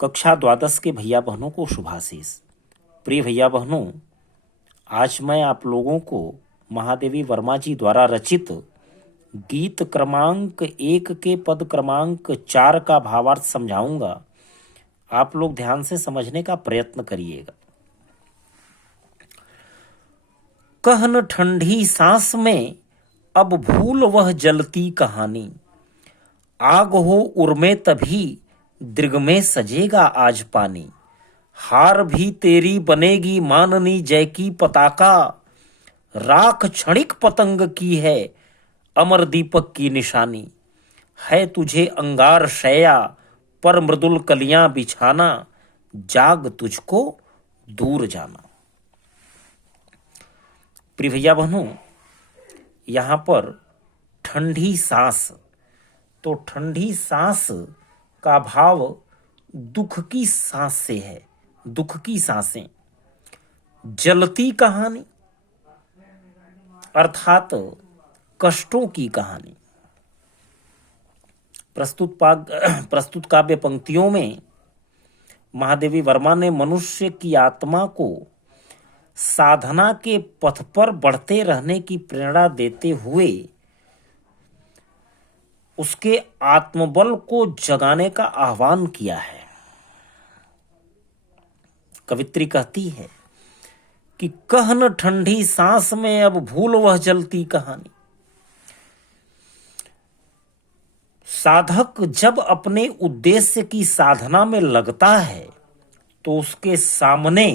कक्षा द्वादश के भैया बहनों को शुभाशीष। प्रिय भैया बहनों, आज मैं आप लोगों को महादेवी वर्मा जी द्वारा रचित गीत क्रमांक 1 के पद क्रमांक 4 का भावार्थ समझाऊंगा। आप लोग ध्यान से समझने का प्रयत्न करिएगा। कहन ठंडी सांस में अब भूल वह जलती कहानी, आग हो उर्मे तभी दृग में सजेगा आज पानी। हार भी तेरी बनेगी माननी जय की पताका, राख क्षणिक पतंग की है अमर दीपक की निशानी। है तुझे अंगार शैया पर मृदुल कलियां बिछाना, जाग तुझको दूर जाना। प्रिय भैया बहनों, यहां पर ठंडी सांस, तो ठंडी सांस का भाव दुख की सांस से है। दुख की सांसें। जलती कहानी अर्थात कष्टों की कहानी। प्रस्तुत काव्य पंक्तियों में महादेवी वर्मा ने मनुष्य की आत्मा को साधना के पथ पर बढ़ते रहने की प्रेरणा देते हुए उसके आत्मबल को जगाने का आह्वान किया है। कवित्री कहती है कि कहन ठंडी सांस में अब भूल वह जलती कहानी। साधक जब अपने उद्देश्य की साधना में लगता है तो उसके सामने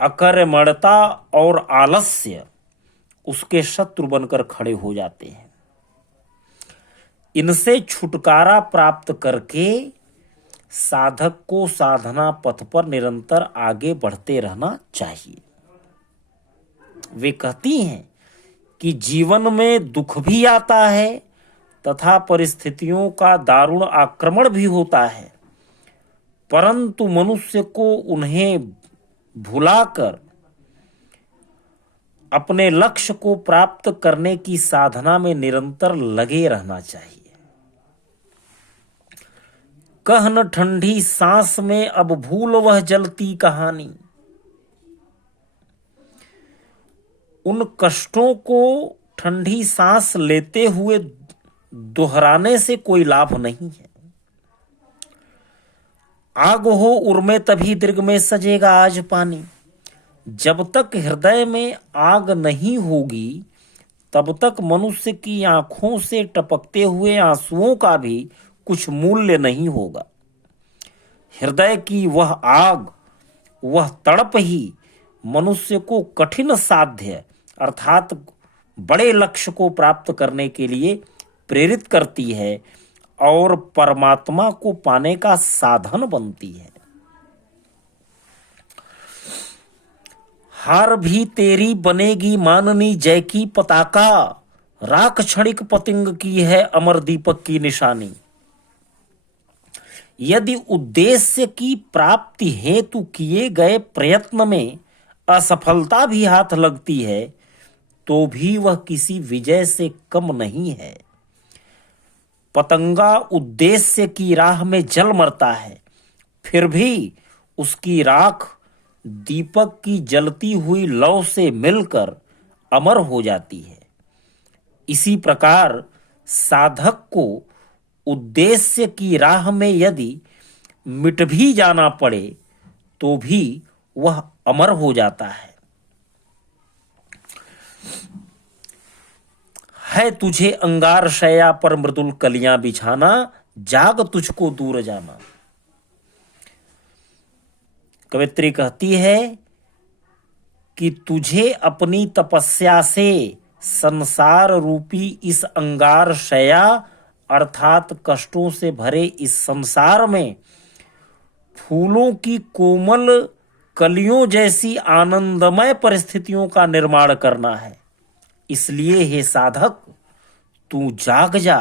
अकर्मण्यता और आलस्य उसके शत्रु बनकर खड़े हो जाते हैं। इनसे छुटकारा प्राप्त करके साधक को साधना पथ पर निरंतर आगे बढ़ते रहना चाहिए। वे कहती हैं कि जीवन में दुख भी आता है तथा परिस्थितियों का दारुण आक्रमण भी होता है, परंतु मनुष्य को उन्हें भुलाकर अपने लक्ष्य को प्राप्त करने की साधना में निरंतर लगे रहना चाहिए। कहन ठंडी सांस में अब भूल वह जलती कहानी। उन कष्टों को ठंडी सांस लेते हुए दोहराने से कोई लाभ नहीं है। आग हो उर्मे तभी दृग में सजेगा आज पानी। जब तक हृदय में आग नहीं होगी तब तक मनुष्य की आंखों से टपकते हुए आंसुओं का भी कुछ मूल्य नहीं होगा। हृदय की वह आग, वह तड़प ही मनुष्य को कठिन साध्य अर्थात बड़े लक्ष्य को प्राप्त करने के लिए प्रेरित करती है और परमात्मा को पाने का साधन बनती है। हार भी तेरी बनेगी माननी जय की पताका, राख क्षणिक पतंग की है अमर दीपक की निशानी। यदि उद्देश्य की प्राप्ति हेतु किए गए प्रयत्न में असफलता भी हाथ लगती है तो भी वह किसी विजय से कम नहीं है। पतंगा उद्देश्य की राह में जल मरता है, फिर भी उसकी राख दीपक की जलती हुई लौ से मिलकर अमर हो जाती है। इसी प्रकार साधक को उद्देश्य की राह में यदि मिट भी जाना पड़े तो भी वह अमर हो जाता है तुझे अंगार शैया पर मृदुल कलियां बिछाना, जाग तुझको दूर जाना। कवित्री कहती है कि तुझे अपनी तपस्या से संसार रूपी इस अंगार शैया अर्थात कष्टों से भरे इस संसार में फूलों की कोमल कलियों जैसी आनंदमय परिस्थितियों का निर्माण करना है। इसलिए हे साधक, तू जाग जा,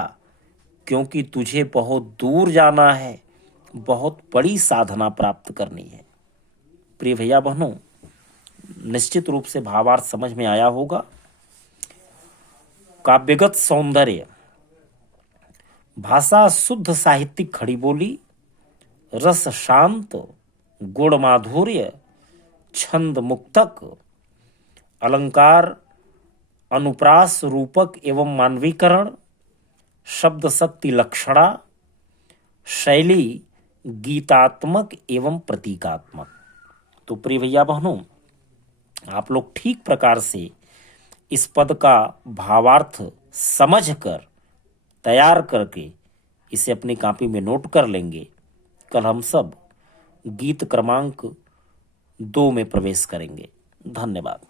क्योंकि तुझे बहुत दूर जाना है, बहुत बड़ी साधना प्राप्त करनी है। प्रिय भैया बहनों, निश्चित रूप से भावार्थ समझ में आया होगा। काव्यगत सौंदर्य, भाषा शुद्ध साहित्यिक खड़ी बोली, रस शांत, गुण माधुर्य, छंद मुक्तक, अलंकार अनुप्रास रूपक एवं मानवीकरण, शब्द शक्ति लक्षणा, शैली गीतात्मक एवं प्रतीकात्मक। तो प्रिय भैया बहनों, आप लोग ठीक प्रकार से इस पद का भावार्थ समझकर तैयार करके इसे अपनी कॉपी में नोट कर लेंगे। कल हम सब गीत क्रमांक 2 में प्रवेश करेंगे। धन्यवाद।